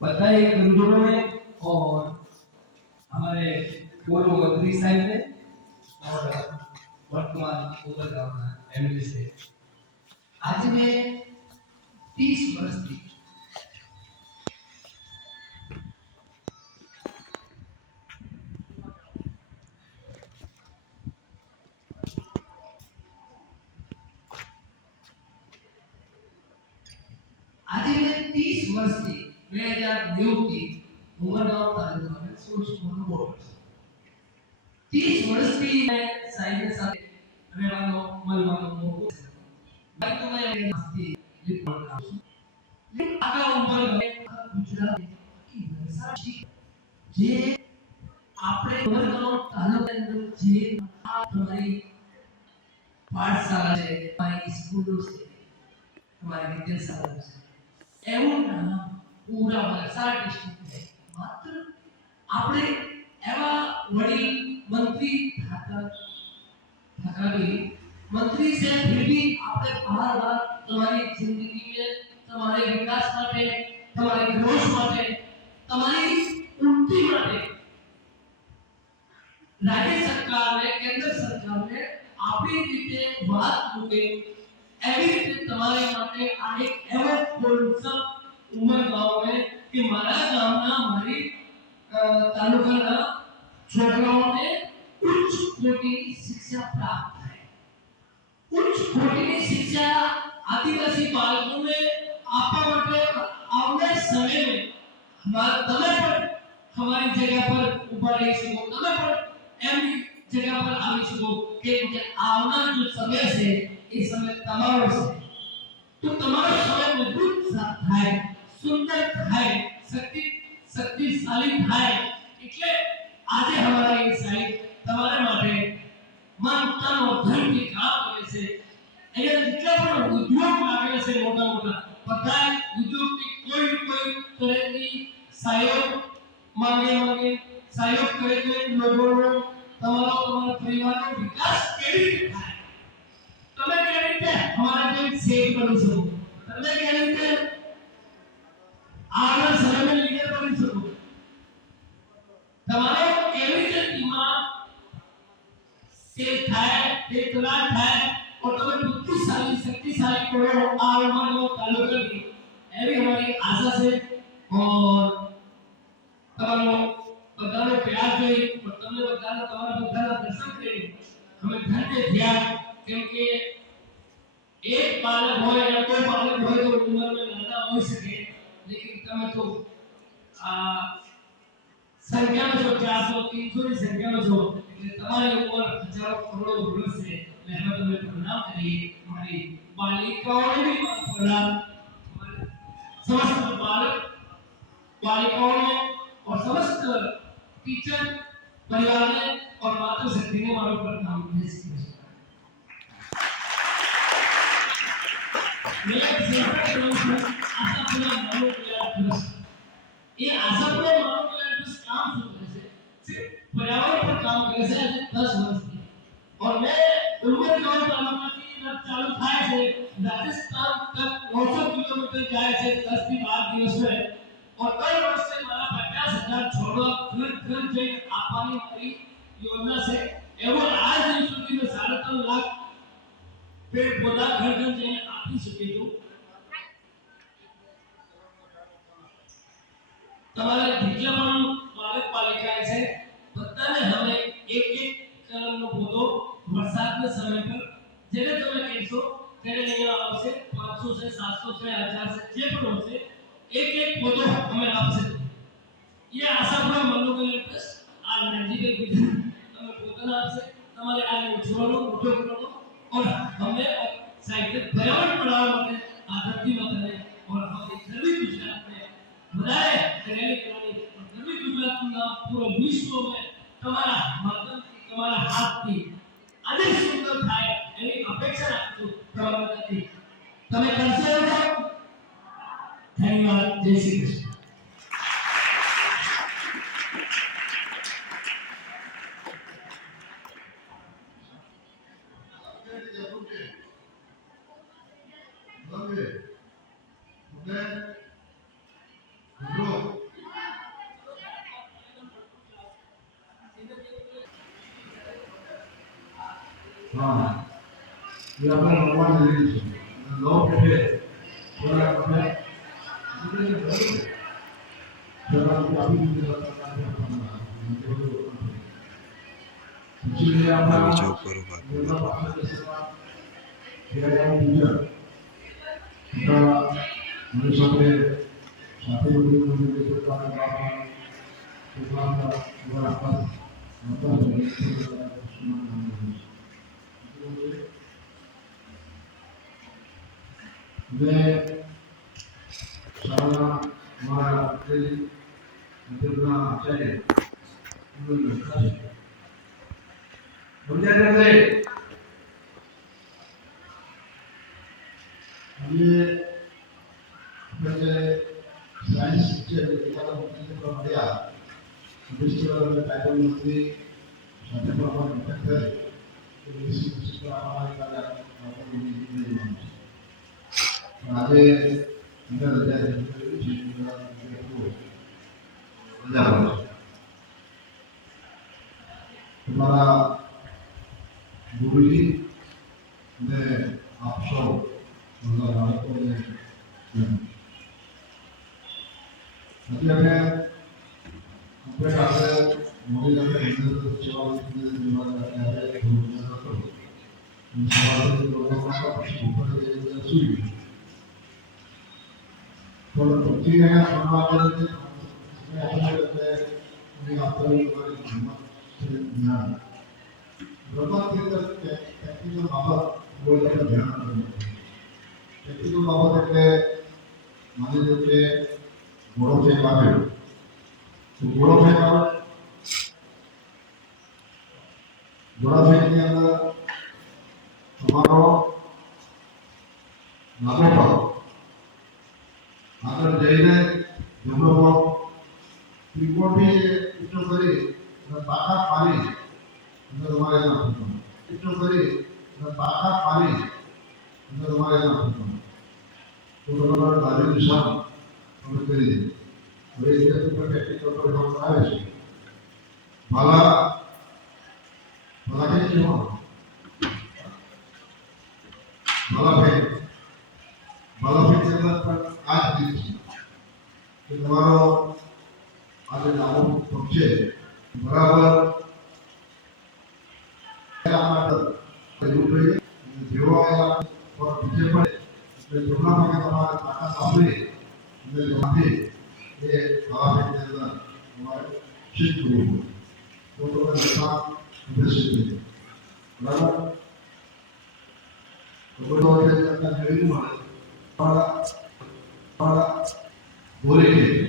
बधाई गुरुजनों ने और हमारे पूर्व मंत्री साहब ने और वर्तमान उपगांव एमएलए से आज मैं 30 वर्ष थी आज मैं 30 वर्ष थी 2009 की उमरगांव तालुका में सूक्ष्म बोर्ड 30 વર્ષ થી મેં સાઈડ સાથે રહેવાનો મળવાનો મોકો બાકી તો મેં મસ્તી રિપોર્ટ કરું આખા ઉંમર ગમે ગુજરાત की વરસાદી જે આપણે ઉમરગાંવ તાલુકાની અંદર જે તમારી પાઠશાળા છે તમારી સ્કૂલો છે તમારી વિદ્યાશાળાઓ છે એવું નામ પૂરા વલસાડ ડિસ્ટ્રિક્ટ છે માત્ર આપણે એવા વડીલ मंत्री ठाकरे मंत्री से फिर भी आपने बार-बार तुम्हारी जिंदगी में तुम्हारे विकास માટે तुम्हारे ग्रोथ માટે तुम्हारी उन्नति માટે राज्य सरकार ने केंद्र सरकार ने આપણી રીતે વાત મૂકે એવી રીતે તમારે માટે આ એક એવો કોન્સેપ્ટ ઉમરગાંવ में कि મારા ગામના મારી તાલુકાના છોકરાઓ ने उच्च कोटि की शिक्षा प्राप्त है उच्च कोटि की शिक्षा आदिवासी बालकों में आपा માટે આવનાર समय में हमारा તમે પણ हमारी जगह पर ऊपर रही सको તમે પણ એમની जगह पर આવી सको કે આવનાર जो समय છે એ समय તમારો છે તો તમારો સમય મજબૂત થાય સુંદર થાય શક્તિશાળી થાય એટલે આજે हमारा ये साइड તમારા માટે માનવતાનો ધનથી કામ કરે છે અહીંયા જેટલા પણ ઉદ્યોગ લાગેલા છે મોટા મોટા બધા ઉદ્યોગથી કોઈ તરહની સહયોગ માંગે સહયોગ કરે તો લોકોનો તમારા પરિવારનો વિકાસ કેવી રીતે થાય તમે કેવી રીતે અમારા જેમ સેવ કરી શકો તમે કેવી રીતે આગળ સમયને લીડર બની શકો તમારે से થાય તે તલાશ થાય और તમે बुद्धिशाली शक्तिशाली करो आ उमरगांव तालुका की एवी हमारी आशा से और તમારો બધાનો પ્યાર જોઈ और તમને બધાનો તમારા બધાના દર્શન કરી हमें ધન્ય થયા કેમ કે એક બાળક હોય या કોઈ બાળક હોય તો ઉંમર में નાના હોઈ શકે लेकिन તમે તો આ संख्या में जो 400 300 की संख्या में जो તમારી ઉપર હજારો કરોડો વર્ષ છે એટલે અમે તમને પ્રણામ કરીએ हमारी बालिकाओं ने भी प्रणाम समस्त बालिकाओं ने और समस्त टीचर परिवार ने और मातृशक्ति ने हमारे प्रणाम जय श्री कृष्ण मेरा सेवा आशापुरा मानव कल्याण ट्रस्ट ये आशापुरा मानव कल्याण ट्रस्ट काम शुरू करे सिर्फ पर्यावरण पर काम करे से 10 वर्ष की और मैं उमरगांव तालुका की जब चालू થાય છે राजस्थान तक 900 किलोमीटर जाए છે 10 થી 12 દિવસ में और कई वर्ष से मारा 50,000 छोड़वा घर जैन આપવાની મારી યોજના છે એવો આજ દિવસ સુધી में 3.5 લાખ पेड़ पौधा घर जैन આપી શકે છું તમારે જેટલા પણ બાળક પાલિકા છે બધાને હમે એક કલમનો પौधो વરસાદના સમય પર જેને તમે કહેશો તેને અહીંયા આવશે 500 से 700 से 1000 से જે પણ હશે એક पौधो हमें आपसे ये आशापुरा मानव कल्याण ट्रस्ट आ नजीक गुजरात તમે પોતાના આપશે તમારે આને ઉછળવાનો મોટો કરવાનો और हमें साइड पर्यावरण बढ़ावा માટે આ ધરતી માતાને और हमारे सभी गुजरात में बधाई रैली करानी और सभी गुजरात ना पूरा विश्व में તમારા માધ્યમથી તમારા હાથથી આજે સુંદર થાય એની અપેક્ષા રાખું તમારા બધાથી તમે કરશો ધન્યવાદ જય શ્રી કૃષ્ણ Okay. એ આપણે મળવા જરૂરી છે. લો કે થોડા આપણે થોડા આપી દીધા પછી આપણા બીજો કરો બાકી બરોબર મારી સાથે સાથે મળીને શાળાના મારા અત્યારના આચાર્ય સમજાય અને આપણે સાયન્સ ટીચર મળ્યા વિશ્વ ટાઇટલ મંત્રી સાથે પણ આજે તમારા ગુરુજી ને આપ સૌ બાળકોને અત્યારે આપણે પાસે મોડી રાત્રે સેવા માની લો કે ઘોડો ફેંક આપ્યો તો ઘોડો ફેંકની અંદર તમારો ડાબો ભાગ આગળ જઈને જમણો ભાગ ત્રિકોણથી ઈટો કરી અને તાકાત મારી અને તમારે એના ફૂટવાનું ઈટો કરી અને તાકાત મારી અને તમારે એના ફૂટવાનું તો તમારા ડાબી દિશામાં તમે કરી દે હવે એ પ્રેક્ટિકલ પર આવે છે ભાલા ભાલા કે ભાલા ફેંક અંદર પણ આ જ રીત છે કે તમારો આ જે ડાબો પગ છે બરાબર જેવો બીજે પડે એટલે જમણા ભાગે તમારે તાકાત વાપરી અને જમણાથી એ ભાલા ફેંકની અંદર તમારે શિફ્ટ કરવું તો તમે નિશાન બેસી ગઈ બરાબર તો બધો જોયું મળે બોલે